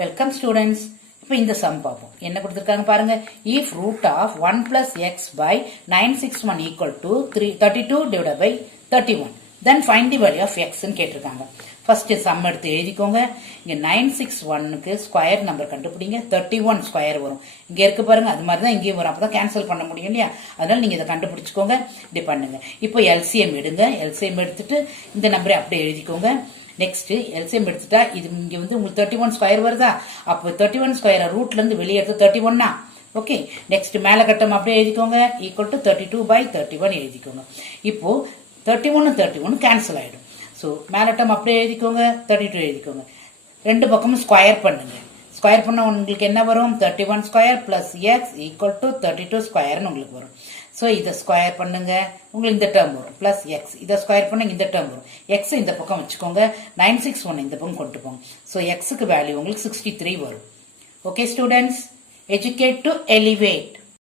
Welcome students. இப்போ இந்த some பார்ப்போம். என்ன கொடுத்துருக்காங்க பாருங்க. If root of 1 plus x by 961 equal to 32 divided by 31 then find the value of x ன்னு கேட்டிருக்காங்க. ஃபர்ஸ்ட் சம் எடுத்து எழுதிக்கோங்க. இங்க 961க்கு ஸ்கொயர் நம்பர் கண்டுபிடிங்க. 31 ஸ்கொயர் வரும். இங்க இருக்கு பாருங்க, அது மாதிரி தான் இங்கேயும் வரும். அப்பதான் கேன்சல் பண்ண முடியும் இல்லையா? அதனால நீங்க இதை கண்டுபிடிச்சுக்கோங்க. இப்படி பண்ணுங்க. இப்போ எல்சிஎம் எடுங்க. எல்சிஎம் எடுத்துட்டு இந்த நம்பரை அப்படியே எழுதிக்கோங்க. நெக்ஸ்ட் எல்சிஎம் எடுத்துட்டா இது இங்க வந்து உங்களுக்கு 31 ஸ்கொயர் வருதா? அப்போ 31 ஸ்கொயர் ரூட்ல இருந்து வெளியே எடுத்து 31 ஓகே. நெக்ஸ்ட் மேல கட்டம் அப்படியே எழுதிக்கோங்க. ஈக்குவல் டு 32/31 எழுதிக்கோங்க. இப்போ 31 கேன்சல் ஆயிடும். ஸோ மேலட்டம் அப்படியே எழுதிக்கோங்க. 32 எழுதிக்கோங்க. ரெண்டு பக்கமும் ஸ்கொயர் பண்ணுங்க. ஸ்கொயர் பண்ண உங்களுக்கு என்ன வரும்? 31 square plus X equal to 32 ஸ்கொயர்னு உங்களுக்கு வரும். ஸோ இதை ஸ்கொயர் பண்ணுங்க, உங்களுக்கு இந்த டேர்ம் வரும். பிளஸ் எக்ஸ் இதை ஸ்கொயர் பண்ணுங்க, இந்த டேர்ம் வரும். எக்ஸ் இந்த பக்கம் வச்சுக்கோங்க. 961 இந்த பக்கம் கொண்டு போங்க. ஸோ எக்ஸுக்கு வேல்யூ உங்களுக்கு 63 வரும். Okay students, educate to elevate.